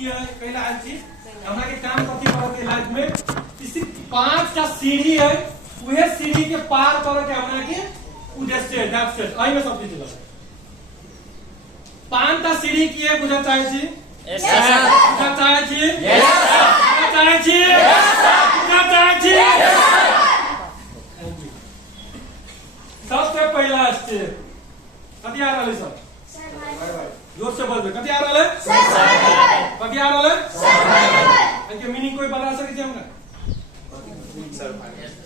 की है पहला है चीज हमरा के काम कथी करे के लाइफ में इसी 5 टा सीढ़ी है वह सीढ़ी के पार करे के हमरा के उद्देश्य है दैट्स इट आई में सब चीज है 5 टा सीढ़ी की है बुझा चाहे छी यस सर बुझा चाहे छी यस सर बुझा चाहे छी यस सर बुझा चाहे छी यस सर सबसे पहला स्टेप कथी आ रहले सर जोर से बोल कथी आ रहले कथी आ रहले इनके मीनिंग कोई बता सके छी हमरा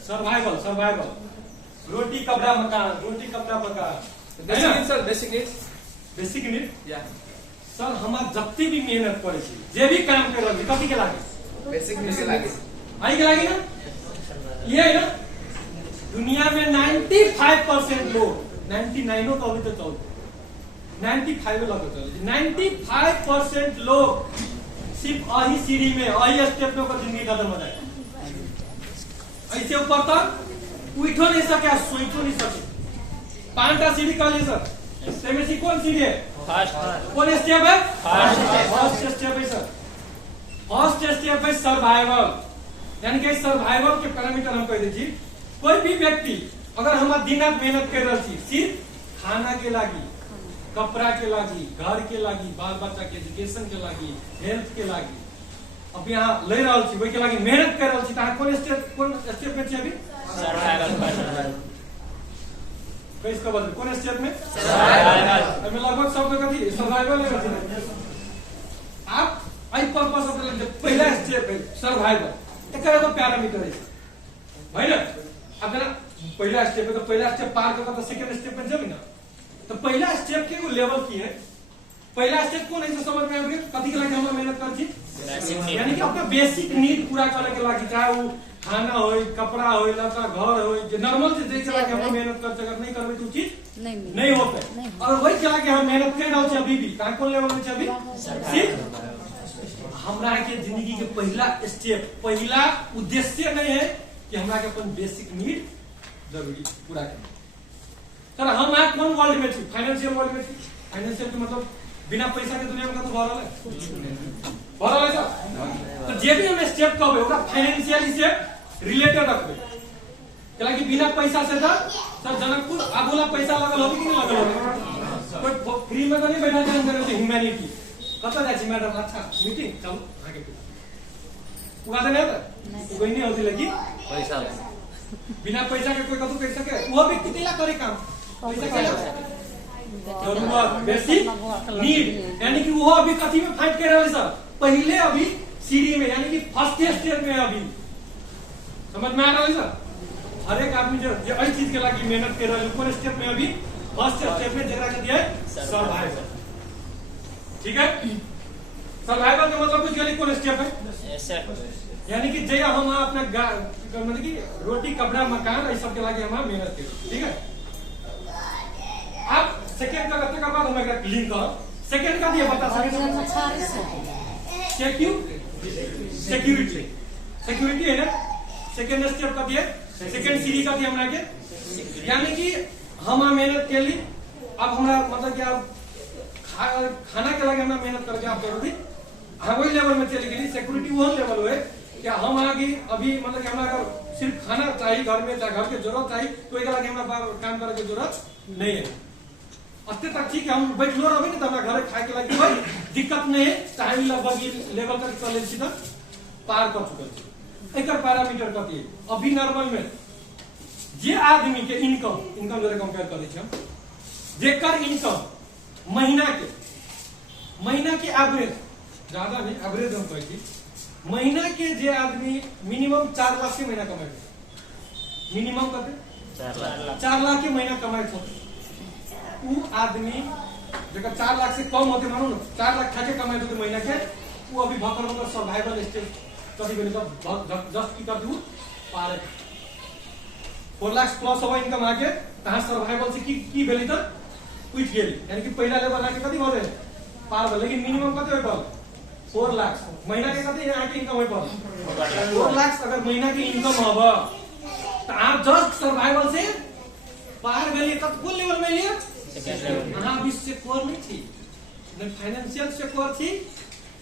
सर्वाइवल सर्वाइवल रोटी कपड़ा मकान रोटी कपड़ा मकान बेसिक नीड सर हम जत्ती भी मेहनत करे छी जे भी काम कर रहल कथी के लागे बेसिक नीड के लागे आई के लागे ना ये है ना दुनिया में 95% लोग 99 तो अभी तो चल 95 लगे चल 95% लोग सिर्फ अही सीढ़ी में अही स्टेप में ओकर जिंदगी खत्म हो जाए ऐसे ऊपर तक उठो नहीं सके सोचो नहीं सके 5 टा सीढ़ी कहलिए सर इसमें से कौन सीढ़ी है फर्स्ट कौन स्टेप है फर्स्ट स्टेप है सर फर्स्ट स्टेप है सर्वाइवल यानी कि सर्वाइवल के पैरामीटर हम कह दीजिए कोई भी व्यक्ति अगर हम दिन रात मेहनत कर रहा छी सिर्फ खाना के लागी कपड़ा के लागी घर के लागी बाल बच्चा के एजुकेशन के लागी हेल्थ के लागी अब यहाँ ले रहा छी वही के लागी मेहनत कर रहा छी कौन स्टेप में छी अभी सर्वाइवल कैसे का बदल कौन स्टेप में सर्वाइवल हमें लगभग सब कथी सर्वाइवल है आप आई पर्पस ऑफ पहला स्टेप है सर्वाइवल एक पैरामीटर है भाई ना अब ना पहला स्टेप है तो पहला स्टेप पार करके तो सेकंड स्टेप में जाबी ना तो पहला स्टेप के को लेवल की है पहला स्टेप कौन है समझ में आबे कथी के लागि हम मेहनत कर छी यानी कि अपना बेसिक नीड पूरा करे के लागि चाहे वो खाना होय कपड़ा होय लड़का घर होय जे नॉर्मल चीज के लागि हम मेहनत कर अगर नहीं करबे तो चीज नहीं होता और वही के लागि हम मेहनत कर रहल छी अभी भी कौन लेवल में छी अभी सिर्फ हमरा के जिंदगी के पहला स्टेप पहला उद्देश्य नहीं है कि हमरा के अपन बेसिक नीड जरूरी पूरा करना सर हम आज कौन वर्ल्ड में छी फाइनेंशियल वर्ल्ड में छी फाइनेंशियल के मतलब बिना पैसा के दुनिया में कतो भरल है सर तो जे भी हम स्टेप कहबे ओकरा फाइनेंशियली से रिलेटेड रखबे कला कि बिना पैसा से सर जनकपुर आगुला पैसा लगल होबे कि नहीं लगल होबे कोई फ्री में तो नहीं बैठा जान करे ह्यूमैनिटी कत जाय छी मैडम अच्छा मीटिंग चलो आगे उगा नहीं होता कोई नहीं होती लगी पैसा बिना पैसा के कोई कतू कर सके वो भी कितना करे काम पैसा के जरूरत बेसिक नीड यानी कि वो अभी कथी में फाइट कर रहे सर पहले अभी सीढ़ी में यानी कि फर्स्ट स्टेप में अभी समझ में आ रहा है सर हर एक आदमी जो अई चीज के लागि मेहनत कर रहा है कौन स्टेप में अभी फर्स्ट स्टेप में जरा के दिया है सर्वाइवल ठीक है सर्वाइवल का मतलब कुछ गली कौन स्टेप है यस सर यानी कि जय हम अपना मतलब कि रोटी कपड़ा मकान ये सब के लागे हम मेहनत करें ठीक है आप सेकंड का करते के बाद हम एक लिंक कर सेकंड का दिए बता सके सिक्योरिटी सिक्योरिटी है ना सेकंड स्टेप का दिए सेकंड सीढ़ी का दिए हमरा के यानी कि हम मेहनत के लिए अब हमरा मतलब कि आप खाना के लागे हमरा मेहनत करके आप जरूरी हाँ वही लेवल में चली गई सिक्योरिटी वो लेवल है कि हम आगे अभी मतलब कि हमारा अगर सिर्फ खाना चाहिए घर में चाहे घर की जरूरत चाहिए तो एक लगे हमारा काम करे की जरूरत नहीं है अस्ते तक ठीक है हम बैठलो रहे ना तो हमारा घर खाए के लगे कोई दिक्कत नहीं है चाहे लगभग लेवल तक चले सीधा पार कर चुके एक पैरामीटर कथी है अभी नॉर्मल में जे आदमी के इनकम जरे कंपेयर करे छी हम जेकर इनकम महीना के एवरेज ज्यादा नहीं एवरेज हम कहती महीना के जे आदमी मिनिमम 4 लाख के महीना कमाए मिनिमम कते 4 लाख के महीना कमाए वो आदमी जगह 4 लाख से कम होते मानो ना 4 लाख खाके कमाए तो महीना के वो अभी भकर सर्वाइवल स्टेज कभी भी जस्ट की कर दू पार 4 लाख प्लस हो इनकम आके तहां सर्वाइवल से की भेली त उठ गेली यानी कि पहला लेवल आके कथी भरे पार भले लेकिन मिनिमम कते होय पाल 4 लाख महीना के कते यहाँ के इनकम होय पाल 4 लाख अगर महीना के इनकम होबा तो आप जस्ट सर्वाइवल से पार भेली तब कौन लेवल में लिए अहाँ अभी सिक्योर नहीं थी न फाइनेंशियल सिक्योर थी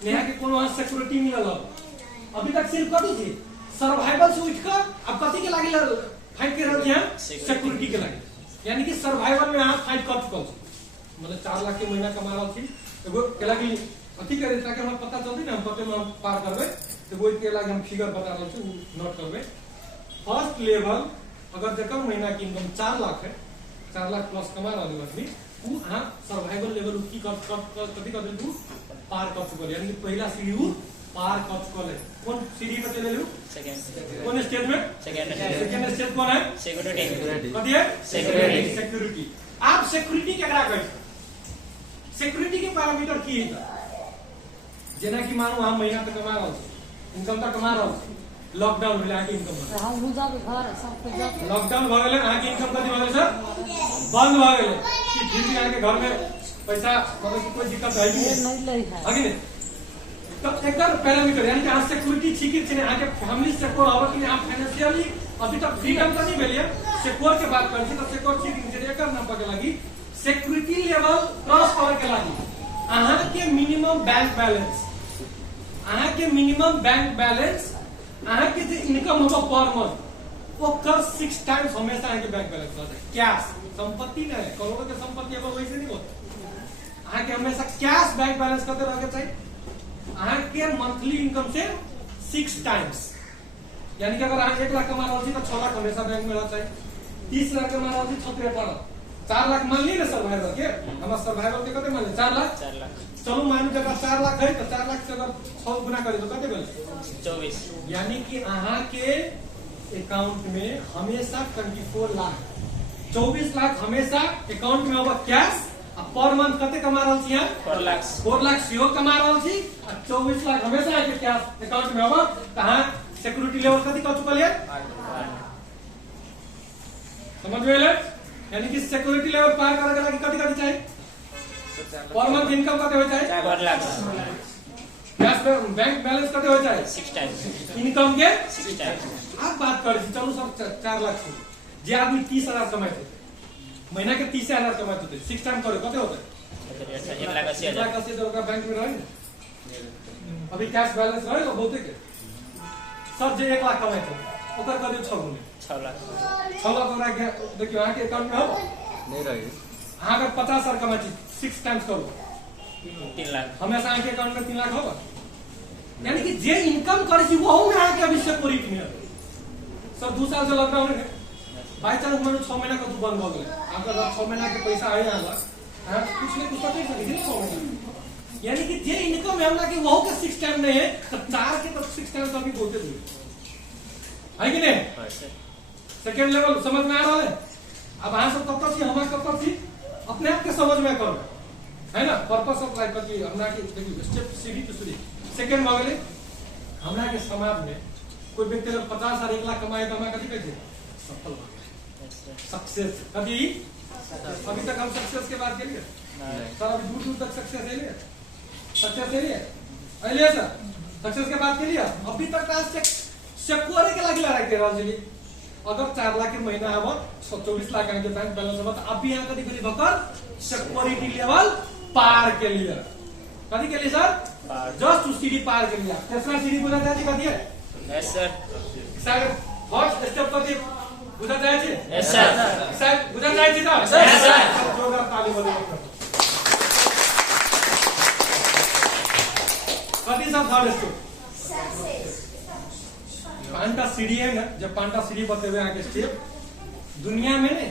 यहाँ के कोनो सिक्योरिटी मिलल अभी तक सिर्फ कथी थी सर्वाइवल से उठकर अब कथी के लागी फाइट कर रहे हैं सिक्योरिटी के लागी यानी कि सर्वाइवल में यहाँ फाइट कर चुकल मतलब 4 लाख के महीना कमा रहा थी एगो के लागी अथी करे ताकि हमरा पता चलती ना हम कते में हम पार करबे तो वो के लागी हम फिगर बता रहल छी नोट करबे फर्स्ट लेवल अगर जकर महीना की इनकम 4 लाख है 4 लाख प्लस कमा रहल आदमी उ हां सर्वाइवल लेवल की कथी कर दू पार कर चुकल यानी कि पहला सीढ़ी उ पार कर चुकल है कौन सीढ़ी पे चले लू सेकंड कौन स्टेज में सेकंड स्टेज कौन है सिक्योरिटी कथी है Security. सिक्योरिटी आप सिक्योरिटी केकरा कहै सिक्योरिटी के पैरामीटर की है जेना कि मानू हम महीना तक कमा रहल छी इनकम तक कमा रहल छी लॉकडाउन भेल आके इनकम हम रुजा के घर सब पे जब लॉकडाउन भ गेलै आके इनकम कथी भ गेलै सर बंद भ गेलै कि फिर भी आके घर में पैसा मतलब कि कोई दिक्कत है कि नहीं ले है आगे नहीं तो एकर पैरामीटर यानी कि आप सिक्योरिटी ठीक है चने आके फैमिली सिक्योर होवे कि आप फाइनेंशियली अभी तक फ्रीडम तो नहीं भेलिए सिक्योर के बात करै छी तो सिक्योर ठीक है एकर नाम पके लागी सिक्योरिटी लेवल क्रॉस करे के लागी अहाँ के मिनिमम बैंक बैलेंस अहाँ के मिनिमम बैंक बैलेंस अहाँ के जे इनकम होबो पर मंथ ओकर 6 टाइम्स हमेशा अहाँ के बैंक बैलेंस रहते कैश संपत्ति नहीं करोड़ों के संपत्ति अब वैसे नहीं होता अहाँ के हमेशा कैश बैंक बैलेंस करते रह के चाहिए अहाँ के मंथली इनकम से 6 टाइम्स यानी कि अगर अहाँ 1 लाख कमा रहे तो 6 लाख हमेशा बैंक में रहना चाहिए 30 लाख कमा रहे 6 पर 4 लाख मान ली ना सर्वाइवल के हम सर्वाइवल के कते मान ली 4 लाख चलो मान लो जब 4 लाख है तो 4 लाख से अगर 6 गुना करें तो कते बने 24 यानी कि अहाँ के अकाउंट में हमेशा 24 लाख 24 लाख हमेशा अकाउंट में होगा कैश पर मंथ कते कमा रहल छी 4 लाख सीओ कमा रहल छी 24 लाख हमेशा आके कैश अकाउंट में होगा कहां सिक्योरिटी लेवल कति कर चुकल है समझ में आइले यानी कि सिक्योरिटी लेवल पार करे के लागि कति चाहिए पर मंथ इनकम कते हो चाहिए 4 लाख कैश बैंक बैलेंस कते हो चाहिए 6 टाइम्स इनकम के 6 टाइम्स आप बात कर चलो सब 4 लाख से जे आदमी 30,000 कमाते महीना के 30,000 कमाते थे 6 टाइम करे कते होते 1,80,000 तो ओकरा बैंक में रहे अभी कैश बैलेंस रहे तो बहुते के सर जे 1 लाख कमाते ओकर कते 6 गुना 6 लाख 6 लाख ओकरा के देखियो अहाँ के अकाउंट में हो नहीं रही अहाँ अगर 50,000 कमाती 6 टाइम्स करो 3 लाख हमेशा अहाँ के अकाउंट में 3 लाख होगा यानी कि जे इनकम करे छी वो में अहाँ के अभी सिक्योरिटी में सर 2 साल से लॉकडाउन है बाय चांस मानो 6 महीना का तू बंद हो गए अगर 6 महीना के पैसा आए आला हां कुछ नहीं कुछ तो कर सकते नहीं 6 महीना यानी कि जे इनकम है हमरा के वो के 6 टाइम नहीं है तो 4 के तो 6 टाइम तो अभी बोलते दूर है कि नहीं सेकंड लेवल समझ में आ रहा है अब अहाँ सब कब तक छी हमरा कब तक छी अपने आप के समझ में करो है ना पर्पस ऑफ लाइफ की हमरा के देखिए स्टेप सीढ़ी टू सीढ़ी सेकंड में गेले हमरा के समाज में कोई व्यक्ति अगर 50 और 1 लाख कमाए तो हमरा कथी कहै छै सफल सक्सेस अभी तक हम सक्सेस के बात करिए सर अभी दूर दूर तक सक्सेस है सर सक्सेस के बात करिए अभी तक सिक्योर के लागि लड़ाई कर रहल छी अगर 4 लाख के महीना अब 24 लाख के बैंक बैलेंस अब तो अभी यहाँ कथी करी भकर सिक्योरिटी लेवल पार के लिए कथी के लिए सर जस्ट टू सीढ़ी पार के लिए तीसरा सीढ़ी बुझा जाती कथी है यस सर फर्स्ट स्टेप कथी बुझा जाए छी यस सर सर बुझा जाए छी तो यस सर जोरदार ताली बजाओ कथी सब थर्ड स्टेप पांचटा सीढ़ी है ना जब 5टा सीढ़ी बतेबे आगे स्टेप दुनिया में ने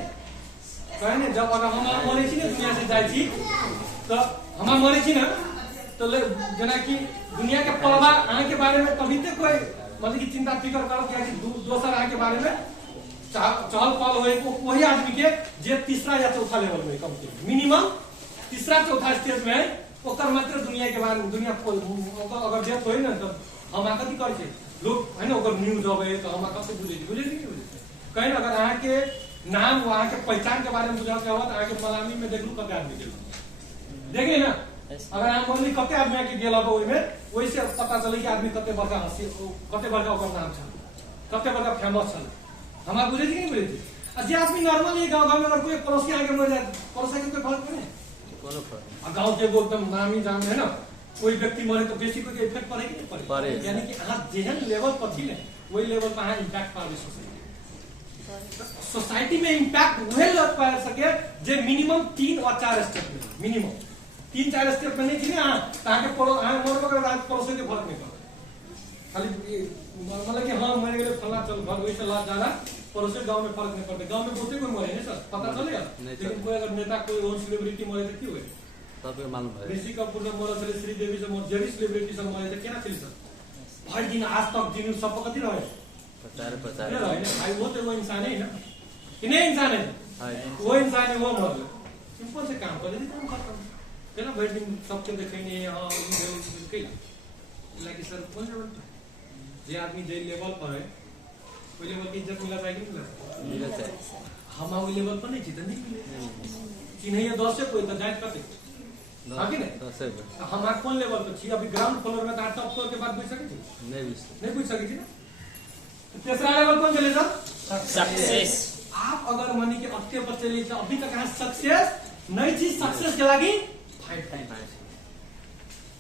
कहे ने जब अगर हम मरे छी ने दुनिया से जाय छी तो हम मरे छी ना तो जना कि दुनिया के परिवार आगे के बारे में कभी तक कोई मतलब की चिंता फिकर करो कि दोसर आगे के बारे में चहल पहल होए वही आदमी के जे तीसरा या चौथा लेवल में कम मिनिमम तीसरा चौथा स्टेज में ओकर मात्र दुनिया के बारे में दुनिया अगर डेथ होए ना तो हम कथी कर छै लोग है ना ओकर न्यूज होवे तो हम कथी बुझे नहीं कहीं अगर अहाँ के नाम वहाँ के पहचान के बारे में बुझा के होत अहाँ के मलामी में देखलू कते आदमी गेल देखिए ना अगर हम बोलली कते आदमी के गेल अब ओइ में ओइ से पता चले कि आदमी कते बड़का हंसी कते बड़का ओकर नाम छ कते बड़का फेमस छ हमरा बुझे कि नहीं बुझे जे आदमी नॉर्मली गांव में अगर कोई पड़ोसी आके मर जाए पड़ोसी के कोई फर्क नहीं कोनो फर्क गांव के एकदम नामी जान है ना कोई व्यक्ति मरे तो बेसी को इफेक्ट पड़े कि नहीं पड़े। पड़े यानी कि अहाँ जेहन लेवल पर थी ने वही लेवल पर अहाँ इम्पैक्ट पाबे सोसाइटी में इम्पैक्ट वह लोग पा सके जे मिनिमम 3 और 4 स्टेप में मिनिमम 3-4 स्टेप में नहीं थी ना ताकि पड़ो अहाँ मोर को रात पड़ोसी के फर्क नहीं पड़े खाली मतलब कि हाँ मर गए फला चल घर वैसे लाज जाना पड़ोसी गांव में फर्क नहीं पड़ता गांव में बहुते कोई मरे नहीं सर पता चलेगा लेकिन कोई अगर नेता कोई और सेलिब्रिटी मरे तो क्यों है सबके मालूम है ऋषि कपूर से मरे चले श्रीदेवी से मरे जेरी सेलिब्रिटी से मरे तो क्या चली सर भाई दिन आज तक दिन सब कति रहे प्रचार रहे ना भाई वो तो वो इंसान है ना कि नहीं इंसान है वो इंसान है वो मर सिंपल से काम कर काम खत्म पहला भाई दिन सबके देखेंगे हाँ लाइक सर कौन सा जे आदमी जे लेवल पर है कोई लेवल की इज्जत मिला जाएगी नहीं मिला चाहिए हम वो लेवल पर नहीं जीते नहीं मिले चिन्हैया 10 से कोई तो जायज कते आगे नहीं हम कौन लेवल पर छी अभी ग्राउंड फ्लोर में टॉप फ्लोर के बाद पूछ सके छी नहीं पूछ सके छी ना तीसरा लेवल कौन चले सर सक्सेस आप अगर मानी के अक्ते पर चले तो अभी तक सक्सेस नहीं थी सक्सेस के लागी फाइट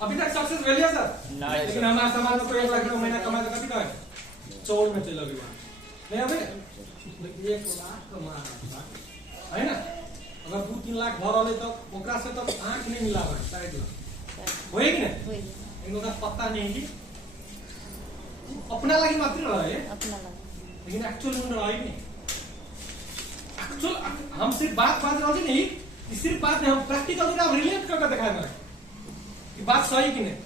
अभी तक सक्सेस भेलिए सर लेकिन हमारे समाज में कोई 1 लाख महीना कमा के कभी कहे चौड़ में चला गया नहीं अबे 1 लाख कमा है ना अगर 2-3 लाख भरले तो ओकरा से तो आंख नहीं मिला है साइड में होए कि नहीं इनका पता नहीं कि अपना लगी मात्र रहे अपना लगा लेकिन एक्चुअल में रहे नहीं एक्चुअल हम सिर्फ बात रहे नहीं सिर्फ बात नहीं हम प्रैक्टिकल रिलेट करके दिखाए ना कि बात सही कि नहीं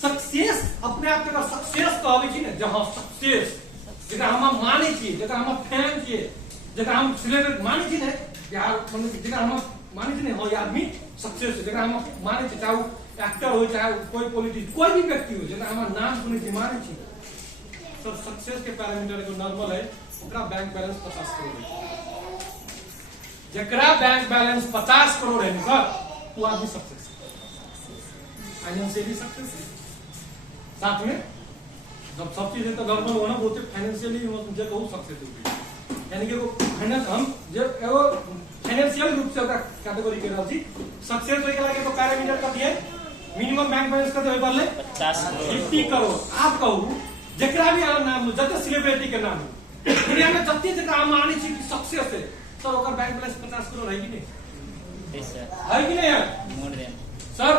सक्सेस अपने आप के सक्सेस कहबे छी ने जहां सक्सेस जेकरा हम माने छी जेकरा हम फैन छी जेकरा हम सेलिब्रेट माने छी ने यार जेकरा हम माने छी ने हो ये आदमी सक्सेस है जेकरा हम माने छी चाहे एक्टर हो चाहे कोई पॉलिटिशियन कोई भी व्यक्ति हो जेकरा हम नाम सुने छी माने छी सर सक्सेस के पैरामीटर को नॉर्मल है ओकरा बैंक बैलेंस 50 करोड़ है जेकरा बैंक बैलेंस 50 करोड़ है सर वो आदमी सक्सेस फाइनेंशियली सक्सेस है साथ में जब सब चीजें तो गड़बड़ हो ना बोलते फाइनेंशियली मुझे कहूँ सक्सेस होगी यानी कि वो फाइनेंस हम जब वो फाइनेंशियल रूप से ओकरा कैटेगरी के रहल छी सक्सेस होय के लागे तो पैरामीटर कथि है मिनिमम बैंक बैलेंस कते होय पड़ले 50 करोड़ आप कहू जेकरा भी नाम जते सेलिब्रिटी के नाम दुनिया में जते जेकरा हम माने छी सक्सेस है सर ओकर बैंक बैलेंस 50 करोड़ है कि नहीं है कि नहीं है सर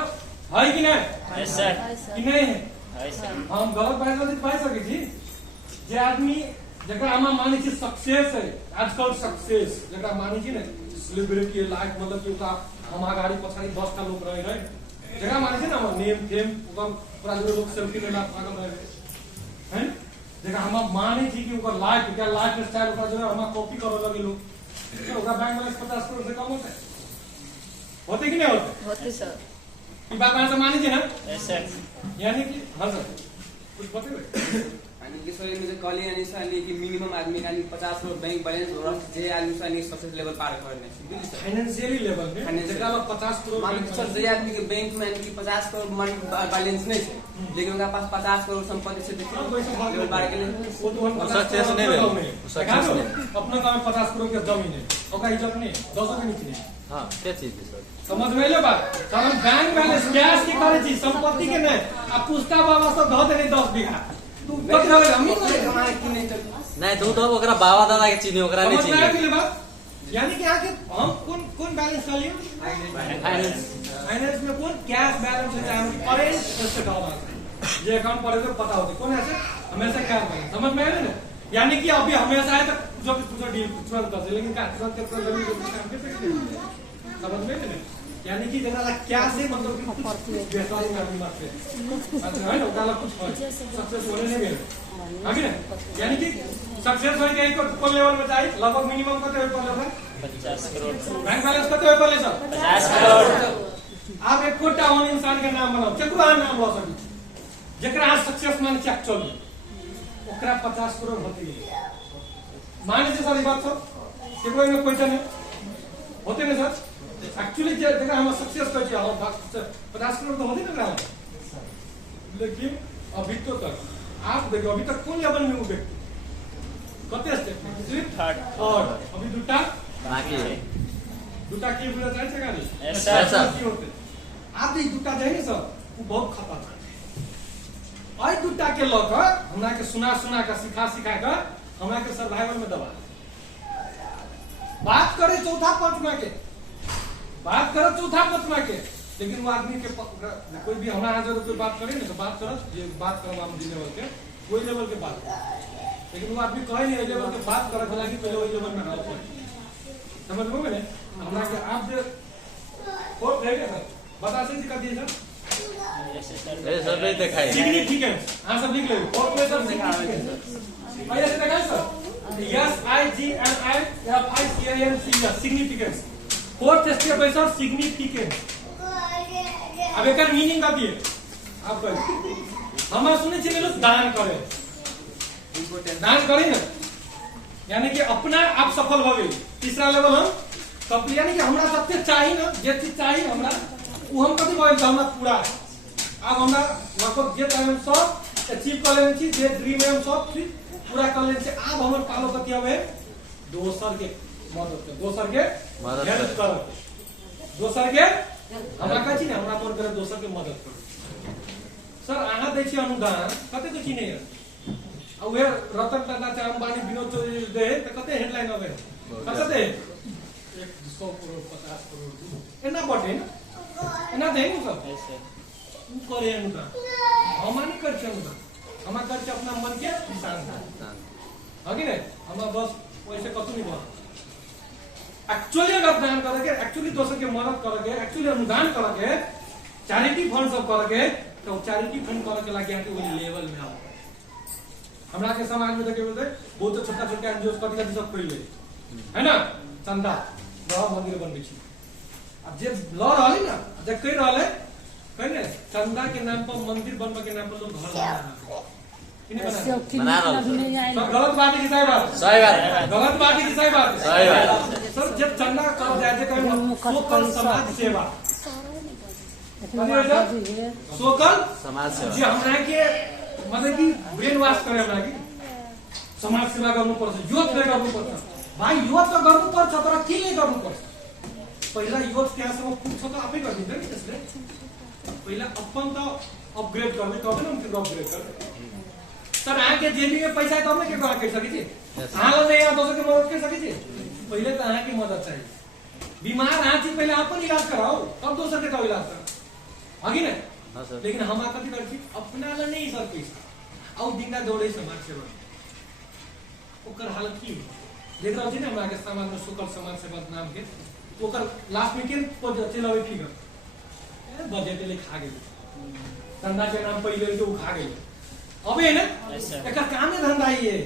है कि नहीं यस सर कि नहीं है सर हम गलत बात पाई सके छी जे आदमी जकरा हम माने छी सक्सेस है आजकल सक्सेस जकरा माने छी ने सेलिब्रिटी लाइफ मतलब कि ओकरा हम आगाड़ी पछाड़ी 10 टा लोग रहे जकरा माने छी ना नेम फेम ओकर पूरा लोग सेल्फी लेना पागल रहे हैं जकरा हम माने छी कि ओकर लाइफ क्या लाइफ स्टाइल ओकरा जो हम कॉपी करे लगे लोग तो ओकरा बैंक बैलेंस 50 करोड़ से कम होता है होते कि नहीं होते सर ये बात आप माने छी ना यस सर यानी कि हां सर कुछ बताइए अनि के सर मुझे कॉल यानी सर कि मिनिमम आदमी का 50 करोड़ बैंक बैलेंस और जे आदमी सर सक्सेस लेवल पार करने फाइनेंशियली लेवल में जेकरा में 50 करोड़ मान सर जे आदमी के बैंक में यानी कि 50 करोड़ मनी बैलेंस नहीं है लेकिन उनका पास 50 करोड़ संपत्ति से देखिए लेवल पार के लिए वो तो सक्सेस नहीं है सक्सेस नहीं अपना गांव में 50 करोड़ के जमीन है ओका इज्जत नहीं 200 के नीचे नहीं हां क्या चीज है सर समझ में ले बात हम बैंक बैलेंस कैश की करे छी संपत्ति के नहीं अब पुस्ता बाबा सब ध देने 10 बीघा तू कथि रहे हम हमारे की नहीं चल नहीं तो ओकरा बाबा दादा के चीनी ओकरा नहीं समझ में आया चीनी कि बात यानी कि आके हम कौन बैलेंस कर लिए फाइनेंस में कौन कैश बैलेंस है हम करेंट से डाल ये अकाउंट पड़े तो पता होती कौन ऐसे हमेशा कैश बैलेंस समझ में आया ना यानी कि अभी हमेशा है तो जो पूरा डील तुरंत कर लेकिन का तुरंत कर जमीन काम कर सकते समझ में नहीं यानी कि जरा क्या से मतलब कि बेहतरीन आदमी बात है अच्छा है ना काला कुछ सक्सेस होने नहीं मिले आगे ना यानी कि सक्सेस होने के एक को लेवल में चाहिए लगभग मिनिमम कते होय पड़ले 50 करोड़ बैंक बैलेंस कते होय पड़ले सर 50 करोड़ आप एक कोटा ओन इंसान के नाम बनाओ चकु नाम लो सकी जेकरा सक्सेस मान चेक चल ओकरा 50 करोड़ होते मान से सर बात सर केकरो में क्वेश्चन है होते ना सर एक्चुअली जगह हम सक्सेस कर दिया 50 करोड़ तो होते ना ग्राम लेकिन अभी तो तक आप देखो अभी तक कौन लेवल में वो व्यक्ति कते स्टेप में सिर्फ थर्ड अभी दूटा बाकी है दूटा की बोला जाए गाड़ी यस सर आप ये दूटा जाएंगे सर वो बहुत खतरनाक है। आई दूटा के लऽ कऽ हमरा के सुना के सिखा के हमरा के सर्वाइवल में दबा बात करे चौथा पांचवा के बात करे चौथा पांचवा के, लेकिन वो आदमी के कोई भी हमारा यहाँ कोई बात करे ना तो बात करत ये बात करब हम लेवल के कोई लेवल के बात, लेकिन वो आदमी कहे नहीं लेवल के बात करे भला कि पहले वही लेवल में आओ समझ में ने हमरा के आप जे और रह गए बता सकते कर दिए सर ए सर नहीं दिखाई सिग्निफिकेंस हां सब लिख ले और कोई सब सिग्निफिकेंस पहले से देखा sir S I G N I F I C I N C significance fourth step है सर सिग्निफिकेंस। अब एक मीनिंग का दिए आप हम सुने छे लोग दान करे ना यानी कि अपना आप सफल हो गई। तीसरा लेवल हम कब यानी कि हमरा सबसे चाहिए ना जे चीज चाहिए हमरा वो हम कभी बोल हमरा पूरा अब हमरा लगभग जे टाइम सब अचीव कर लेने छी जे ड्रीम है हम सब चीज पूरा कर लेने छी। अब हमर पालो कथि हवे दोसर के मदद कर दोसर के हेल्प कर दोसर के हमरा कहै छी ने हमरा पर करे दोसर के मदद कर। सर अहाँ दै छी अनुदान कते तो चिने आ वे रतन टाटा चाहे अंबानी विनोद चौधरी दे त कते हेडलाइन होवे कते दे 100 करोड़ 50 करोड़ एना बटे ना एना दे नु सब ऐसे उ करे अनुदान हम नहीं कर छै अनुदान हम कर छै अपना मन के शांति हां कि नहीं हम बस वैसे कतु नहीं बा एक्चुअली अगर दान करके एक्चुअली दोसर के मदद करके एक्चुअली अनुदान करके चैरिटी फंड सब करके तो चैरिटी फंड करके लागे आके वो लेवल में आओ हमरा के समाज में देखे बोलते बहुत छोटा छोटा एनजीओ कथि कथि सब खोल ले है ना चंदा रह मंदिर बनबे छी अब जे ल रहली ना जे कह रहले कहने चंदा के नाम पर मंदिर बनबे के नाम पर लोग घर बना रहा बना रहा सब गलत बात है कि सही बात सही बात गलत बात है कि सही बात सही बात सर जब चंदा कर जाए कहे सोकल समाज सेवा सोकल समाज सेवा जे हमरा के मतलब कि ब्रेन वॉश करे हमरा के समाज सेवा गर्नु पर्छ योग गर्नु पर्छ भाइ योग त गर्नु पर्छ तर के गर्नु पर्छ पहिला योग त्यहाँसम्म पुग्छ त आफै गरिदिन्छ नि त्यसले पहिला अपन त अपग्रेड गर्ने तब न हम अपग्रेड गर्ने सर आके जेबी में पैसा तब में क्या कर सके छी हाल में या दोसर के मदद कर सके छी पहले तो आके मदद चाहिए बीमार हां छी पहले अपन इलाज कराओ तब दोसर के इलाज करो आगे ना हां सर लेकिन हम कथि कर छी अपना ला नहीं सर पैसा आउ दिनका दौड़े समाज सेवा ओकर हालत की देख रहल छी ना हमरा के समाज में सुकल समाज सेवा नाम के ओकर लास्ट में के चलावे फिगर बजट ले खा गेल धंधा के नाम पहले तो खा गेल अब है ना एक काम है धंधा ही है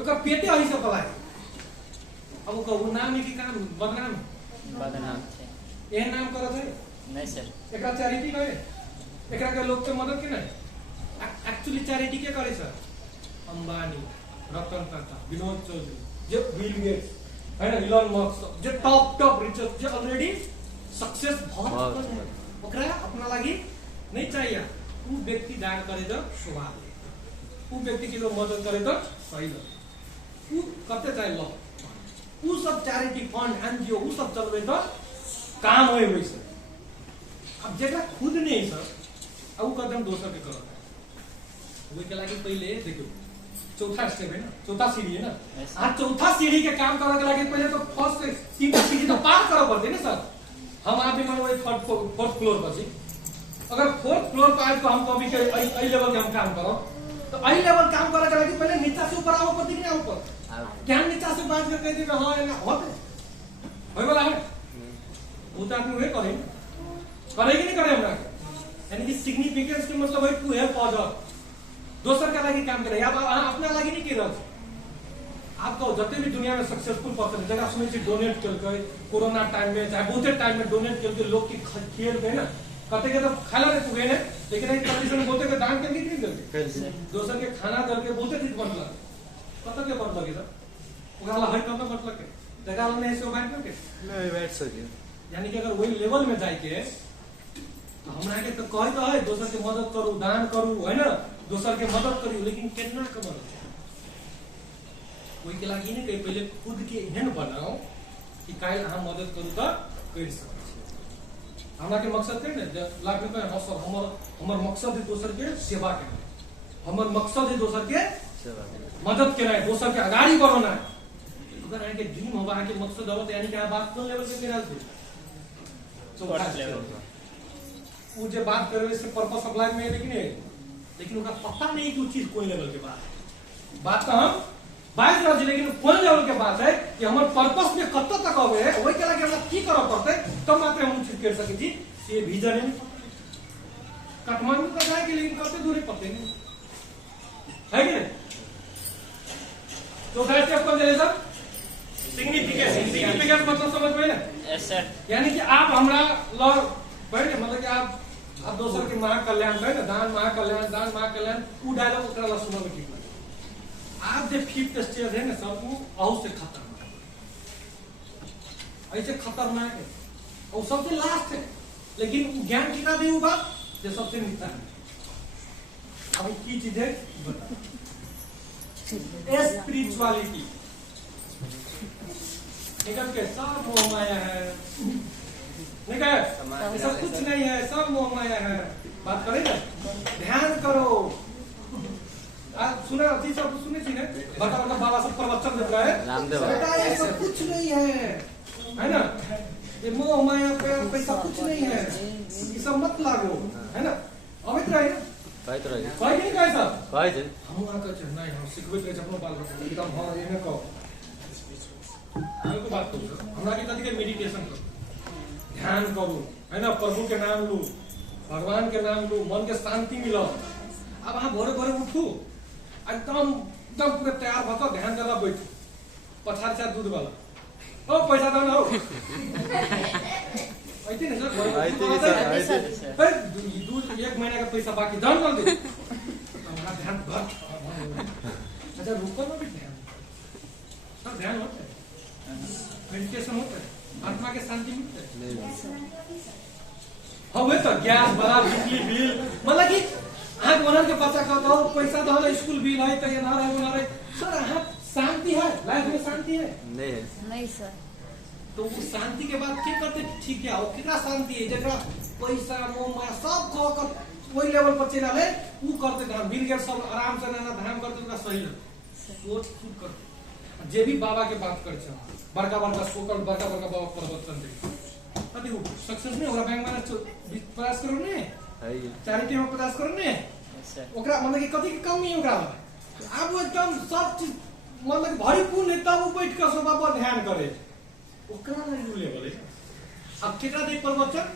ओकर पेटे ही सब पलाए अब ओकर नाम है कि काम बदनाम बदनाम छे एहन नाम करत है नहीं सर एकरा चैरिटी करे एकरा के लोग के मदद के नहीं एक्चुअली चैरिटी के करे सर अंबानी रतन टाटा विनोद चौधरी जे बिल गेट्स है ना इलॉन मस्क जे टॉप रिचेस्ट जे ऑलरेडी सक्सेस बहुत ओकरा अपना लागि नहीं चाहिए उ व्यक्ति दान करे तो शोभा उ व्यक्ति के लोग मदद करे तो सही लगे उ कते चाहिए लो उ सब चैरिटी फंड एनजीओ उ सब चलबे तो काम होय वैसे अब जेकरा खुद नहीं सर अब कदम दोसर के करत ओइ के लागि पहले देखियो चौथा स्टेप है ना चौथा सीढ़ी है ना आज चौथा सीढ़ी के काम करे के लागि पहले तो फर्स्ट तीनटा सीढ़ी तो पार करे पड़ते ना सर हम आप भी मानो फोर्थ फ्लोर पर छी अगर फोर्थ फ्लोर पर आए तो हम कभी के आई लेवल के हम काम करो तो आई लेवल काम करे के लागि पहले नीचा से ऊपर आओ पड़ती कि ना ऊपर क्या नीचा से बात कर कह दे हां ना होते होय वाला है वो तो आदमी वे करेगी नहीं करे हमरा यानी कि सिग्निफिकेंस के मतलब है टू हेल्प अदर दोसर का लागि काम करे या अपना लागि नहीं कर आप कहो जते भी दुनिया में सक्सेसफुल पर्सन जगह सुने छी डोनेट करके कोरोना टाइम में चाहे बहुते टाइम में डोनेट करके लोग की खेल गए ना कते के तो खाला रे पुगे ने लेकिन एक कंडीशन बहुते के दान करके नहीं करते दोसर के खाना करके बहुते चीज बनला कते के बनला के सर ओकरा हर कम मतलब के जगह में ऐसे बात के नहीं बैठ सके यानी कि अगर वही लेवल में जाए के तो हमरा के तो कह तो है दोसर के मदद करू दान करू है ना दोसर के मदद करू लेकिन कितना के मदद कोई के लागि नहीं कहीं पहले खुद के एहन बनाओ कि काल अहाँ मदद करू तो कर सकै छी हमरा के मकसद के ने लाख रुपया हो सर हमर मकसद है दोसर के सेवा करना, हमर मकसद है दोसर के मदद करना, दोसर के अगाड़ी बढ़ाना। अगर आके ड्रीम होगा, आके मकसद होगा, तो यानी क्या बात कौन लेवल पे करा दे फर्स्ट लेवल वो जो बात करे इससे पर्पस ऑफ लाइफ में है, लेकिन उनका पता नहीं कि वो चीज कौन लेवल के बात है। बात तो हम बात कर, लेकिन कौन लेवल के बात है कि हमारे पर्पस में कत तक आवे है, वही के हमरा की करऽ पड़ते तब मात्र हम चीज कर सके छी। से विजन है काठमांडू तक जाए के, लेकिन कते दूरी पते नहीं है कि नहीं। तो गाइस आपको दे सर सिग्निफिकेंस मतलब समझ में ना। Yes sir. यानी कि आप हमरा लॉ पढ़े, मतलब कि आप दोसर के महाकल्याण है ना, दान महाकल्याण उ डायलॉग ओकरा ला सुनो में ठीक लगे। आप जो फिफ्थ स्टेज है ना सब वो औ से खतरनाक, ऐसे खतरनाक है और सबसे लास्ट है, लेकिन ज्ञान कितना दे वो बात जो सबसे नीचा है। अब की चीज है बता, स्पिरिचुअलिटी निकल के सब मोह माया है, निकल सब कुछ नहीं है, सब मोह माया है। बात करें ना, ध्यान करो। आप सुने अति सब सुने थी ना, बता बाबा सब प्रवचन देता है रामदेव बेटा ये सब कुछ नहीं है ना, ये मोह माया पे पैसा कुछ नहीं है, ये सब मत लागो, है ना। अमित रहे ना कहत रहे कोई नहीं कहे सब कहै छै हम आके चढ़ना है, हम सिखबे के अपनो बाल बच्चा एकदम हां एने को को बात करू हमरा के कथि के मेडिटेशन करो, ध्यान करो, है ना, प्रभु के नाम लो, भगवान के नाम लो, मन के शांति मिलो। अब आप भोरे भोरे उठू एकदम पूरे तैयार भको ध्यान करला बैठू, पछाड़ से दूध वाला ओ पैसा दो ना हो ऐते नहीं सर, पर दूध 1 महीने का पैसा बाकी दान कर दे हमारा ध्यान भर। अच्छा रुको ना भी ध्यान सब ध्यान होता है, मेडिटेशन होता है, आत्मा के शांति मिलता है। हवे तो गैस बड़ा बिजली बिल मतलब कि आग ओनर के बच्चा का दो पैसा दो ना, स्कूल बिल है तो ये ना रहे सर, हाँ शांति है लाइफ में, शांति है नहीं सर। तो वो शांति के बाद क्या करते ठीक है, और कितना शांति है जरा पैसा मोह माया सब खो कर वही लेवल पर चला ले वो करते ध्यान, बिल गेट सब आराम से ना ध्यान करते उनका सही है सोच खुद कर। जे भी बाबा के बात कर बड़का बड़का सोकल बड़का बाबा प्रवचन दे कति वो सक्सेस नहीं ओकरा बैंक में प्रयास करो ने है चैरिटी में प्रयास करो ने ओकरा मतलब कि कति कमी ओकरा अब वो एकदम सब चीज मतलब भरीपूर्ण है, तब वो बैठ कर सब बाबा ध्यान करे ओकरा नहीं लेवल है। अब केकरा दे प्रवचन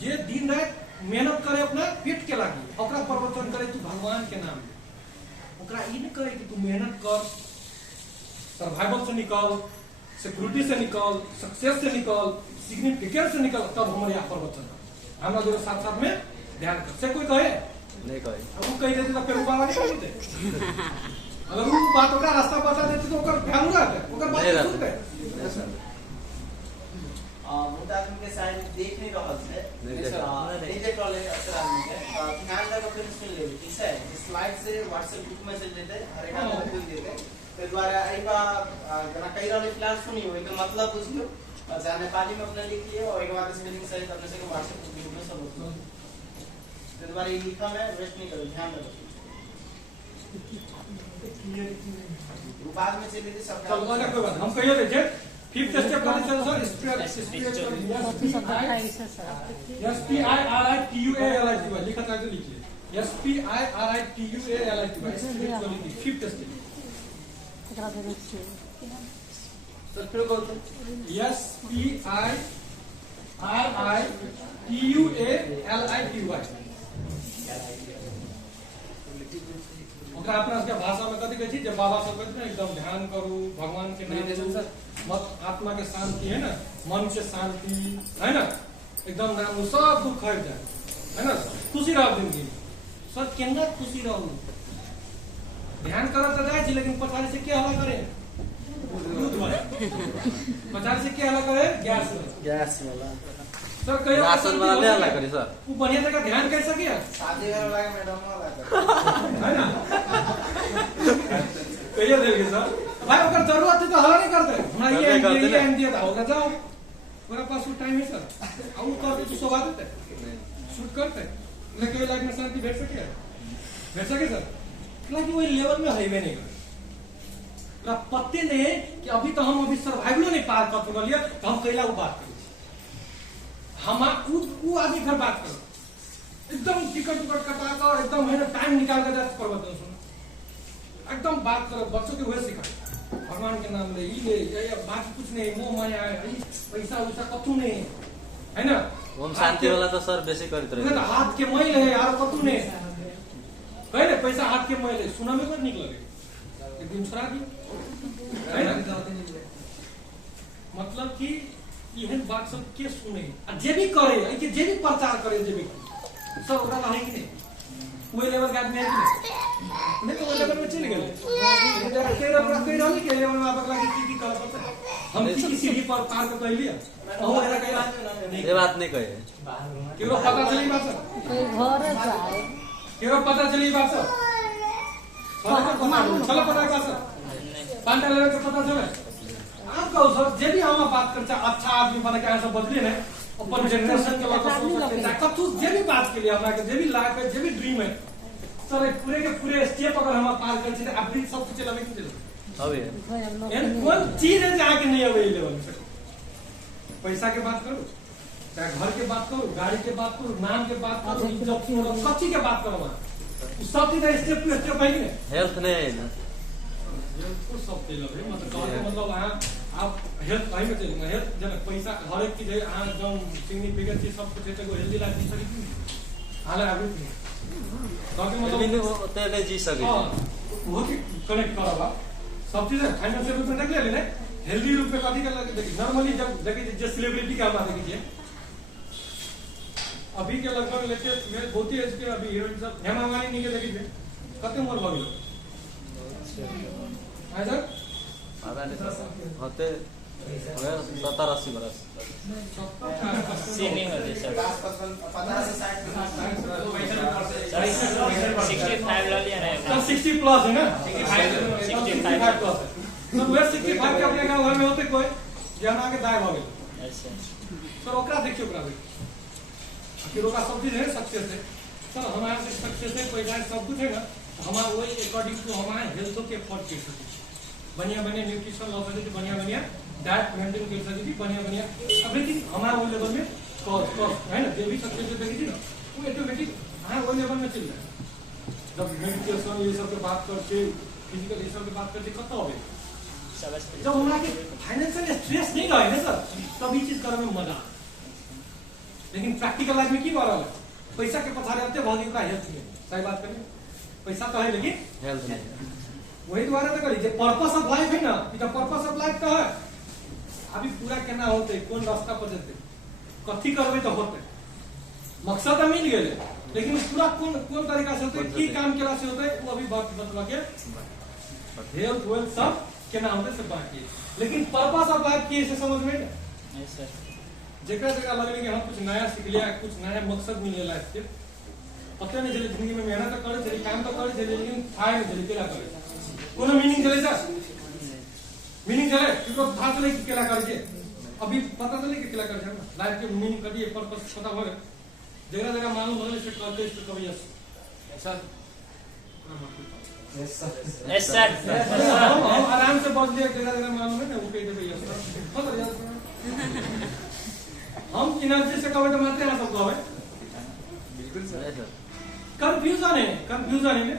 जे दिन रात मेहनत करे अपना पेट के लागी, ओकरा प्रवचन करे तू भगवान के नाम ले, ओकरा ई नहीं करे कि तू मेहनत कर, सर्वाइवल से निकल, सिक्योरिटी से निकल, सक्सेस से निकल, सिग्निफिकेंस से निकल, तब हमारे यहाँ प्रवचन हमरा दोनों साथ साथ में ध्यान कर। से कोई कहे नहीं कहे अब वो कह देते तो फिर बाबा नहीं कहते अगर वो बात ओकरा रास्ता बता देते तो ओकर ध्यान ना रहते, ओकर बात सुनते। मुद्दा के शायद देख नहीं रहा है, नहीं देख रहा है अक्सर आदमी के ध्यान लगा फिर सुन ले ठीक है, स्लाइड से व्हाट्सएप ग्रुप में चल देते हर एक आदमी को देते तो द्वारा आइबा जना कई रहले क्लास सुनी हो तो मतलब बुझियो जा नेपाली में अपना लिखिए और एक बार स्पेलिंग सही अपने से व्हाट्सएप ग्रुप में सब होतो तो द्वारा ये लिखा मैं वेस्ट नहीं करो, ध्यान रखो बाद में चले थे सब चलो ना कोई बात हम कहिए देखे फिफ्थ स्टेप वाले चलो सर SPIRITUALITY लिखा था तो लिखिए SPIRITUALITY spirituality fifth step sir फिर बोल दो SPIRITUALITY ओकरा अपना के भाषा में कथी कहै छी जब बाबा सब कहते हैं एकदम ध्यान करू भगवान के नाम सर मत आत्मा के शांति है ना, मन के शांति है ना, एकदम नाम सब दुख हट जाए है ना, खुशी रहो जिंदगी सर केना खुशी रहो। ध्यान करो तो जाए लेकिन पछाड़ी से क्या हला करे दूध वाला पछाड़ी से क्या हला करे गैस वाला सर कहियो राशन वाला ले हला करे सर वो बढ़िया जगह ध्यान कर सके शादी घर वाला मैडम वाला है ना कहियो देंगे सर भाई अगर जरूरत है तो हला नहीं करते हमरा ये एम दिया था होगा जाओ मेरा पास वो टाइम है सर और कर तो सब आदत है शूट करते लेकिन लाइफ में शांति बैठ सके सर हालांकि वही लेवल में हाईवे नहीं कर पत्ते नहीं है कि अभी तो हम अभी सर्वाइवल नहीं पार कर चुका लिया तो हम कैला वो बात करें हम वो आगे घर बात करो एकदम टिकट कटा कर एकदम है टाइम निकाल कर करवा सुनो एकदम बात करो बच्चों के हुए सिखा भगवान के नाम ले ये बात कुछ नहीं मोह माया है पैसा वैसा कतू नहीं है ना ओम शांति वाला तो सर बेसी करते रहे हाथ के मैल है यार कतू नहीं कहे ना पैसा हाथ के मैल है सुना में कोई निकल एक दिन छोड़ा दी है ना मतलब कि यह बात सब के सुने जे भी करे जे भी प्रचार करे जे भी सब ओकरा है कि नहीं वो लेवल का आदमी है कि नहीं तो वो लेवल में चले गए तेरा प्रश्न रहल के लेवल में आपक लागे की कर पड़ता हम की सीढ़ी पर पार कर कह लिया और ऐसा कह ये बात नहीं कहे केरो पता चली बात कोई घर जाए केरो पता चली बात चलो पता का सर पांडा लेवल का पता चले आप कहो सर जे भी हम बात करता अच्छा आदमी बन के ऐसा बदले ना अपन जनरेशन के लोग सोच सकते हैं कतु जे भी बात के लिए हमरा के जे भी लाइफ है जे भी ड्रीम है सर पूरे के पूरे स्टेप अगर हम पार कर छी अब भी सब कुछ चलावे कि चलो अबे एन कौन चीज है जहां के नहीं अवे लेवल में पैसा के बात करो चाहे घर के बात करो गाड़ी के बात करो नाम के बात करो इज्जत करो सब चीज के बात करो सब चीज स्टेप टू स्टेप है कि हेल्थ नहीं है ना तो सब दे लगे मतलब वहां आप हेल्थ भाई में चलेंगे हेल्थ जब पैसा हर एक चीज है एकदम सिग्निफिकेंट चीज सब कुछ है तो हेल्दी लाइफ जी सके हाल एवरीथिंग ताकि मतलब तेरे जी सके वो की कनेक्ट करवा सब चीज फाइनेंशियल रूप में देख ले लेने हेल्दी रूप में कभी कर देखिए नॉर्मली जब देखिए जो सेलिब्रिटी का बात देखिए अभी के लगभग लेटेस्ट में बहुत ही एज के अभी हीरोइन सब हेमा मालिनी नहीं के देखिए कते उम्र हो गई है सर होते 70-80 बरस सीनिंग होती सर 50 से 60 65 ला लिया ना तो 60 प्लस है ना 65 प्लस है तो वे 65 के अपने गांव घर में होते कोई जे हम आगे दाय हो गए अच्छा सर ओकरा देखियो ओकरा फिर ओकरा सब चीज है सक्सेस है सर हमारे से सक्सेस है कोई गाय सब कुछ है ना हमारा वही अकॉर्डिंग टू हमारे हेल्थ के फॉर के सकते बढ़िया न्यूट्रिशन ला सकते बढ़िया डाइट मेंटेन कर सकते बढ़िया एवरीथिंग हमारा वो लेवल में कॉस्ट है ना जो भी सक्सेस देखी ना वो ऑटोमेटिक हाँ वो लेवल में चल रहा है जब मेडिटेशन ये सब के बात करते फिजिकल ये सब के बात करते कत हो जब हमारा फाइनेंशियल स्ट्रेस नहीं रहे ना सर तब ये चीज करने में मजा लेकिन प्रैक्टिकल लाइफ में की हो रहा है पैसा के पछाड़े रहते बहुत ही हेल्थ में सही बात करें पैसा तो है लेकिन हेल्थ नहीं वही द्वारा तो करी पर्पस ऑफ लाइफ है ना इधर पर्पस ऑफ लाइफ का है अभी पूरा केना होते कौन रास्ता पर चलते कथी करबे तो होते मकसद तो मिल गए लेकिन पूरा कौन कौन तरीका से होते की काम केला से होते वो अभी बात बतवा के हेल्थ वेल्थ सब केना होते सब बाकी लेकिन पर्पस ऑफ लाइफ की ऐसे समझ में यस सर जेकरा जगह लगले कि हम कुछ नया सीख लिया कुछ नया मकसद मिले लाइफ के पता नहीं चले जिंदगी में मेहनत तो करे चली काम तो करे चली लेकिन फाय नहीं चली केला करे कोनो मीनिंग चले सर मीनिंग चले क्योंकि था चले कि केला करके अभी पता चले कि केला करके लाइफ के मीनिंग करिए पर्पस पता हो जगह जगह मालूम होने से करते इस कभी यस सर यस सर हम आराम से बच लिया जगह जगह मालूम है ना वो कह दे यस सर पता यार हम एनर्जी से कवे तो मात्र ना सब कवे बिल्कुल सर कंफ्यूजन है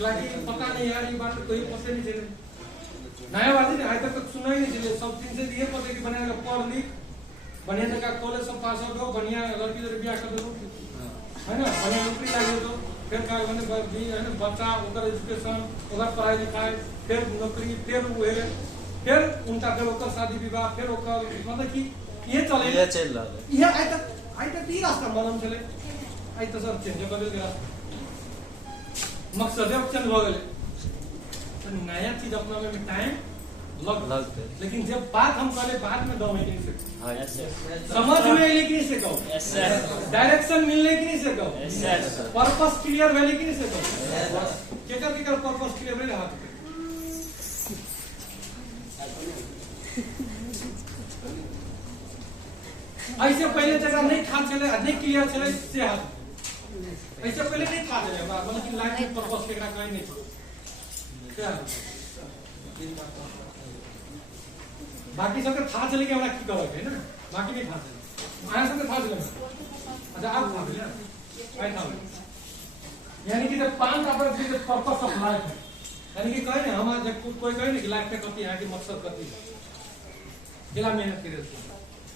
लाइक पता नहीं यार ये बात कोई पता नहीं चले नया बात है आज तक सुना ही नहीं चले सब दिन से ये पता कि बनाएगा पढ़ लिख बढ़िया जगह कॉलेज सब पास हो गो बढ़िया लड़की से ब्याह कर दो है ना बढ़िया नौकरी लगे तो फिर का बने भी है ना बच्चा ओकर एजुकेशन ओकर पढ़ाई लिखाई फिर नौकरी फिर वो है फिर उनका फिर ओकर शादी विवाह फिर ओकर मतलब कि ये चले ये चल रहा है ये आज तक ये रास्ता मालूम चले आज तो सब चेंज कर गया मकसद है चेंज हो गए तो नया चीज अपना में टाइम लगते लेकिन जब बात हम करे बाद में दो नहीं से हाँ यस सर समझ में आइले कि नहीं से कहो यस सर डायरेक्शन मिलने की नहीं से कहो यस सर पर्पस क्लियर भेले कि नहीं से कहो केकर पर्पस क्लियर भेले हाथ पे ऐसे पहले जगह नहीं था चले नहीं क्लियर चले से हाथ ऐसे पहले नहीं था चले हमरा मतलब कि लाइफ में पर्पस केकरा कहीं नहीं छोड़ क्या बाकी सबके था चले कि हमरा की करब है ना बाकी नहीं था चले आया सबके था चले अच्छा आप था चले आई था यानी कि जब पांच आपन के पर्पस ऑफ लाइफ है यानी कि कहे ना हम जब कोई कहे ना कि लाइफ में कथी है कि मकसद कथी है बिना मेहनत करे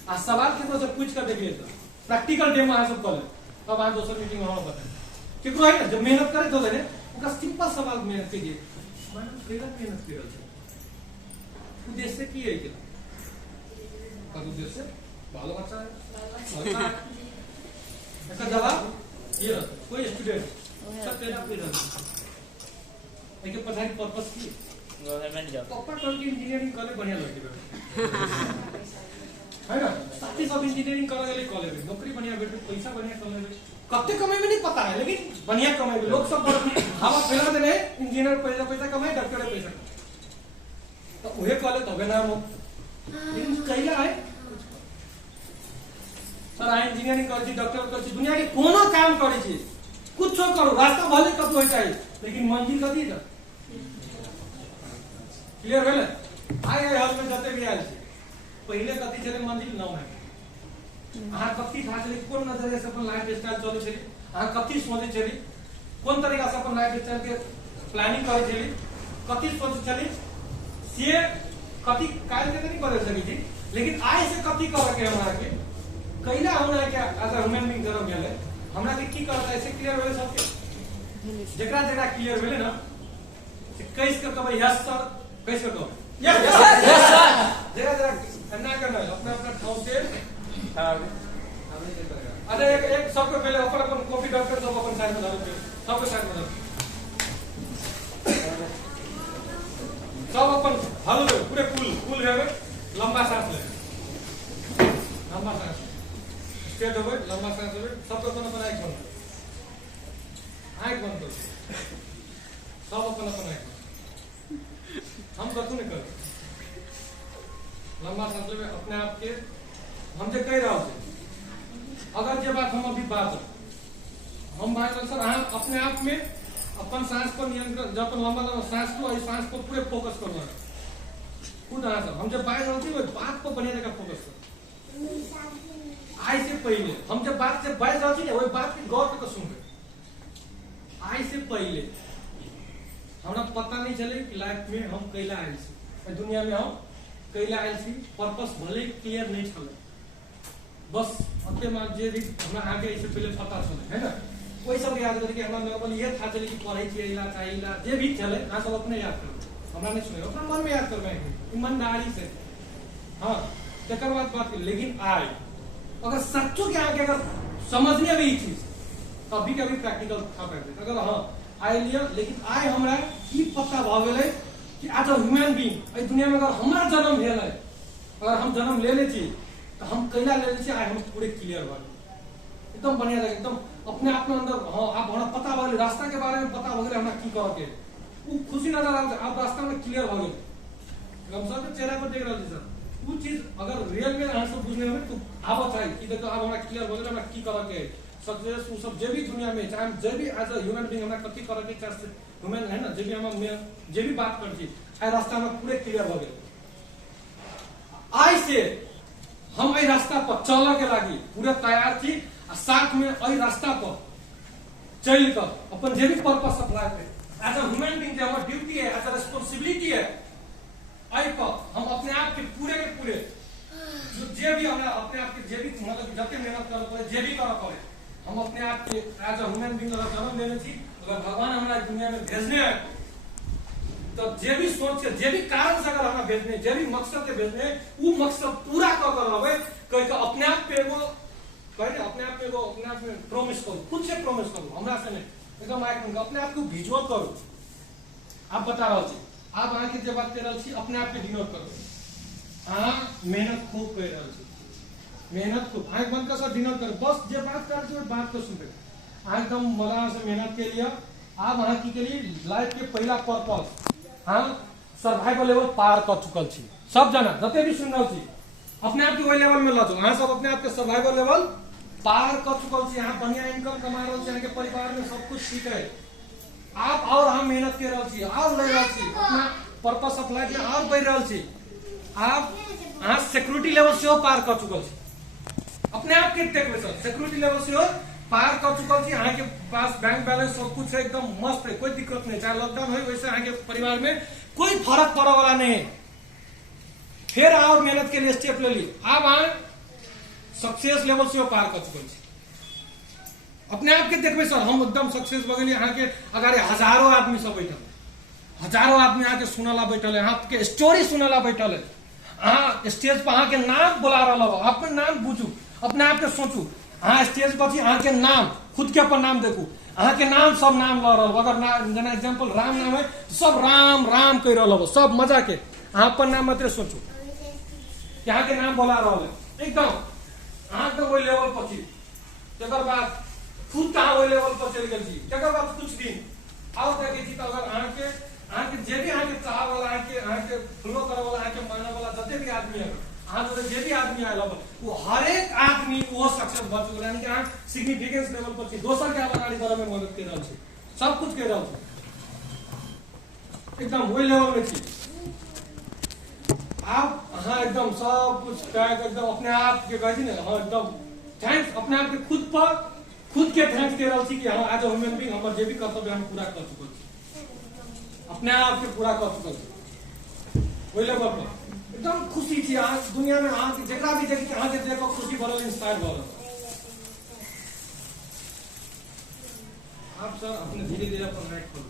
आ सवाल केकरो से पूछ कर देखिए तो प्रैक्टिकल डे में आ सब कॉलेज तब आ दोसर मीटिंग में हम बताएं केकरो है ना जब मेहनत करे तो देने ओका सिंपल सवाल मेहनत कीजिए मानो केला मेहनत कर रहल छै उद्देश्य की है केला का उद्देश्य बाल बच्चा है इसका जवाब ये कोई स्टूडेंट सब केला पढ़ रहा है एक पढ़ाई पर्पस की गवर्नमेंट जॉब पप्पा कल की इंजीनियरिंग कॉलेज बढ़िया लगे है ना साथी सब इंजीनियरिंग कर गए कॉलेज में नौकरी बढ़िया बैठे पैसा बढ़िया कमाए कते कमाए में नहीं पता है लेकिन बढ़िया कमाए लोग सब हवा फैला देने इंजीनियर पैसा पैसा कमाए डॉक्टर पैसा तो वही कॉलेज तबे नाम हो लेकिन कैला है सर आई इंजीनियरिंग कर छी डॉक्टर कर छी दुनिया के कोनो काम करे छी कुछ करो रास्ता भले कतौ होय चाहिए लेकिन मंजिल कथी है क्लियर भेल आए हाल में जते भी आयल छी पहले कथी चले मंजिल न है अहाँ कथी था चले कोन नजरिया से अपन लाइफ स्टाइल चले छली अहाँ कथी सोचे छली कोन तरीका से अपन लाइफ स्टाइल के प्लानिंग करे छली कथी सोचे छली से कथी काल के नहीं करे सकी थी लेकिन आय से कथी करे के हमरा के कैला हमरा के एज अ ह्यूमन बीइंग जन्म गेले हमरा के की करता ऐसे क्लियर होले सबके जकरा जकरा क्लियर भेले ना से कैस के कहबै यस सर कैस के कहबै यस सर जरा जरा अन्ना करना अपना अपना ठाव से अरे एक सबको पहले अपन अपन कॉपी डॉक्टर सब अपन साइड में डालो सबके साइड में डालो सब अपन हल पूरे पुल है लंबा सांस ले लंबा सांस स्ट्रेट हो लंबा सांस ले सब अपन अपन आंख बंद करो सब अपन अपन आंख हम करतू नहीं कर लंबा सांस ले अपने आप के हम जे कह रहा हूं अगर ये बात हम अभी बात हम भाई सर हाँ अपने आप में अपन सांस पर नियंत्रण जब लंबा लंबा सांस को इस सांस को पूरे फोकस करना खुद हाँ सर हम जब बात होती है बात को बने जगह फोकस कर आई से पहले हम जब बात से बात होती है वही बात की गौर करके सुन रहे आई से पहले हमारा पता नहीं चले कि लाइफ में हम कैला आयल छी दुनिया में हम कैला आयल छी पर्पस भले क्लियर नहीं चले बस अते में जे भी हमरा आगे इससे पहले पता चले है ना वही सब याद करके हमरा नॉर्मल ये था चले कि पढ़ाई चाहिए इला चाहिए इला जे भी चले आ सब अपने याद करो हमरा नहीं सुने अपना मन में याद करबे ईमानदारी से हां तकर बात कर लेकिन आए अगर सच्चो के आगे अगर समझने में ये चीज तभी कभी प्रैक्टिकल था पाए अगर हां आए लिया लेकिन आए हमरा ई पता भ गेलै कि आज ह्यूमन बीइंग ए दुनिया में अगर हमरा जन्म भेल है अगर हम जन्म ले ले छी तो हम कैला ले छी आए हम पूरे क्लियर भ एकदम बढ़िया लगे एकदम अपने आप में अंदर हां आप हमरा पता भ गेल रास्ता के बारे में पता भ गेल हमरा की करे के वो खुशी नजर आवे आप रास्ता में क्लियर भ गेल हम सब चेहरा पर देख रहल छी सर वो चीज अगर रियल में आंसर बुझने में तो आवा चाहिए कि देखो अब हमरा क्लियर भ गेल हमरा की करे के सक्सेस वो सब जे भी दुनिया में चाहे जे भी एज अ ह्यूमन बीइंग हमरा कथि करे के चाहे ह्यूमन है ना जे भी हम जे भी बात कर छी आ रास्ता में पूरे क्लियर भ गेल आई से हम ए रास्ता पर चले के लागी पूरे तैयार थी आ साथ में ए रास्ता पर चल कर अपन जे भी पर्पस अप्लाई पे एज अ ह्यूमन बीइंग जे हमर ड्यूटी है एज अ रिस्पांसिबिलिटी है आई पर हम अपने आप के पूरे जो जे भी हमरा अपने आप के जे भी मतलब जते मेहनत कर पड़े जे भी कर पड़े हम अपने आप के एज अ ह्यूमन बीइंग अगर जन्म लेने छी अगर भगवान हमरा दुनिया में भेजने हैं तो जे भी सोच जे भी कारण से अगर हमरा भेजने जे भी मकसद से भेजने वो मकसद पूरा कर रहबे कह के अपने आप पे वो कहे अपने आप पे वो अपने आप में प्रॉमिस करो खुद से प्रॉमिस करो हमरा से नहीं एकदम माइक अपने आप को विजुअल करो आप बता रहा छी आप आके जे बात कर रहल छी अपने आप के डिनोट करो हां मेहनत खूब कर रहल छी मेहनत खूब आंख बंद कर सब डिनोट करो बस जे बात कर छी बात को सुन रहे एकदम मजा से मेहनत के लिए आप वहां की के लिए लाइफ के पहला पर्पस हम सर्वाइवल लेवल पार कर चुकल छी सब जना जते भी सुन रहल छी अपने आप के वही लेवल में ल जाओ। अहाँ सब अपने आप के सर्वाइवल लेवल पार कर चुकल छी, यहाँ बढ़िया इनकम कमा रहल छी, यहाँ के परिवार में सब कुछ ठीक है। आप और हम मेहनत कर रहल छी, और ले रहल छी, अपना पर्पस ऑफ लाइफ में और बढ़ रहल छी। आप अहाँ सिक्योरिटी लेवल से पार कर चुकल छी, अपने आप के देखबे सर सिक्योरिटी लेवल से पार कर चुकल छी। अहाँ के पास बैंक बैलेंस सब कुछ है, एकदम मस्त है, कोई दिक्कत नहीं। चाहे लॉकडाउन हो वैसे अहाँ के परिवार में कोई फर्क पड़े वाला नहीं है। फिर और मेहनत के लिए स्टेप ले ली, अब अहाँ सक्सेस लेवल से पार कर चुकल छी। अपने आप के देखबे सर हम एकदम सक्सेस बगल यहाँ के अगर हजारों आदमी सब बैठल, हजारों आदमी आके सुनला बैठल है, अहाँ के स्टोरी सुनला बैठल है। अहाँ स्टेज पर अहाँ के नाम बुला रहा हो, अपने नाम बुझू, अपने आप के सोचू। अहाँ स्टेज पर अहाँ के नाम खुद के अपन नाम देखू, अहाँ के नाम सब नाम ल रहा हो। अगर जना एग्जाम्पल राम नाम है तो सब राम राम कह रहा हो, सब मजा के अहाँ अपन नाम मत सोचू, यहाँ के नाम बोला रहा है एकदम अहाँ तो वही लेवल पर छी। तकर बाद खुद कहाँ वही लेवल पर चल गई। तकर बाद कुछ दिन और देखे छी तो अगर अहाँ के जे भी अहाँ के चाह वाला अहाँ के फॉलो करे वाला अहाँ के माने वाला जते भी आदमी है, अहाँ जो जे भी आदमी आयल वो हर एक आदमी वो सक्सेस भ चुकल, यानी कि अहाँ सिग्निफिकेंस लेवल पर छी। दोसर के अगाडि बढ़े में मदद कर रहल छी, सब कुछ कर रहल छी, एकदम वही लेवल में छी। आप हाँ एकदम सब कुछ एकदम अपने आप के कहे ना, हाँ एकदम थैंक्स अपने आप के खुद पर खुद के थैंक्स दे रहा छी कि हाँ आज ह्यूमन बीइंग हमर जे भी कर्तव्य हम पूरा कर चुकल छी, अपने आप के पूरा कर चुकल छी। वही लेवल पर एकदम खुशी छी। आज दुनिया में अहाँ के जेकरा भी देखी अहाँ के देखो खुशी भरल इंस्पायर भरल। आप सर अपने धीरे धीरे अपन राइट खोलो,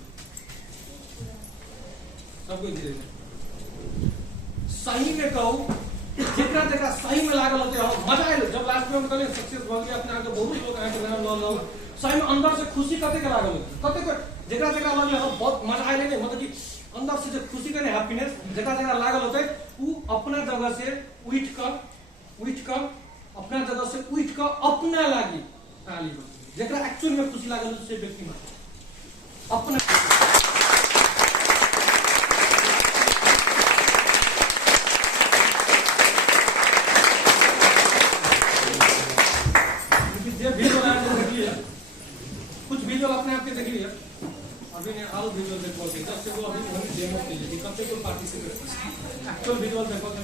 सब कुछ धीरे धीरे सही में कहूँ जितना जगह सही में लागल होते हो मजा आयल। जब लास्ट में हम कहले सक्सेस भ गया अपने आगे बहुत लोग आके नाम ल लो, सही में अंदर से खुशी कते के लागल होते, कते के जगह जगह लगले हो बहुत मजा आयल नहीं, मतलब कि अंदर से जो खुशी के हैप्पीनेस जगह जगह लागल होते वो अपना जगह से उठ कर अपना जगह से उठ कर अपना लागी ताली बजे जगह एक्चुअल में खुशी लागल से व्यक्ति में अपना कुछ विजुअल अपने आप के देख लिया। अभी ने आल विजुअल देखो थे जब से वो अभी वही डेमो के लिए कब से कोई पार्टिसिपेट एक्चुअल विजुअल देखो तो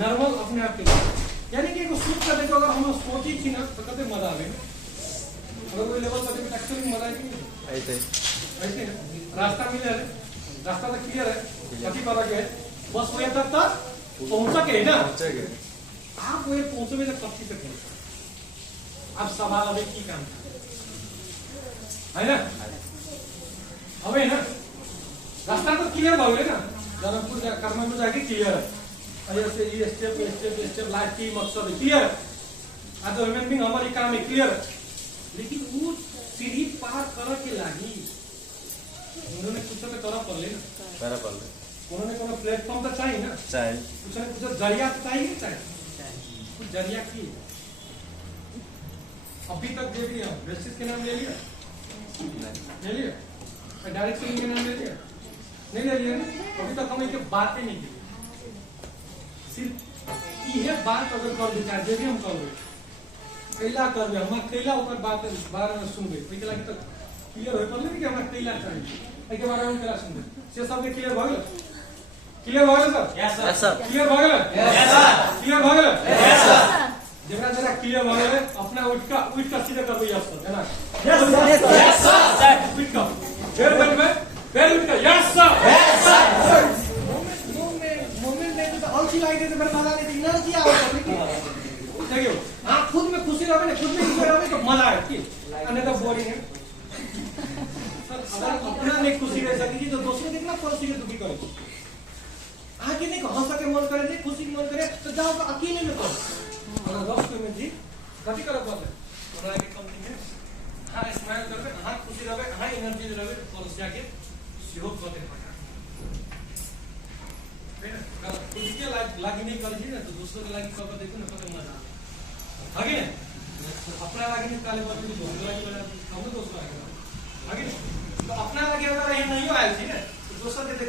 नॉर्मल अपने आप के यानी कि शूट कर देखो। अगर हम सोची थी ना तो कते मजा आवे, अगर कोई लेवल पर एक्चुअली मजा आएगी ऐसे रास्ता मिले है, रास्ता तो क्लियर है, कभी पता क्या है बस वही तक पहुंच सके ना, आप वही पहुंचे में जब कच्ची तक पहुंचा। अब सवाल अभी की काम है ना, अबे ना रास्ता तो क्लियर हो गया ना, जनकपुर कर्मा में जाके क्लियर है, ऐसे ये स्टेप लाइफ की मकसद है क्लियर है। आज तो ह्यूमन बीइंग हमारी काम है क्लियर है, लेकिन वो सीढ़ी पार कर के लागी उन्होंने कुछ तो करा पड़ले ना, उन्होंने कोनो प्लेटफॉर्म तो चाहिए ना, कुछ जरिया तो चाहिए, कुछ जरिया की अभी तक दे दिया। बेसिस के नाम ले लिया डायरेक्ट के नाम ले लिया नहीं ले लिया ना, अभी तक हम एक बात ही नहीं की। सिर्फ यह बात अगर कर विचार जे भी हम कर कैला कर हम कैला ऊपर बात बारे में सुनबे ओई के लागि तक क्लियर होय पड़ले कि हमरा कैला चाहिए एहि के बारे में कैला सुनबे से सब के क्लियर भ गेल, क्लियर भ गेल सर? यस सर क्लियर भ गेल, यस सर क्लियर भ गेल, यस सर जरा जरा क्लियर हो गए अपना उठ का सीधा कर दो यस सर है ना, यस सर उठ का फिर बैठ में फिर उठ का यस सर मोमेंट में तो अलसी लागे तो मेरे मजा नहीं एनर्जी आओ देखियो आप खुद में खुशी रहे ना, खुद में खुशी रहे तो मजा आए कि अन्य तो बोरिंग है सर। अगर अपना नहीं खुशी रह सकेगी तो दूसरे कितना खुशी के दुखी करेगी। आगे नहीं हंस के मन करे नहीं खुशी मन करे तो जाओ अकेले में करो। अगर दोस्त में जी कथी करब बोले हमरा के कंपनी में हां स्माइल करबे, हां खुशी रहबे, हां एनर्जी रहबे और जाके सेहो करते पड़ा है ना। खुद के लागी नहीं करजी ना तो दूसरों के लागी करबे देखो ना कते मजा आगे अपना लागी नहीं काले बात की दूसरों लागी बना हम तो दोस्त आगे तो अपना लागी अगर नहीं आयल थी ना तो दोसर के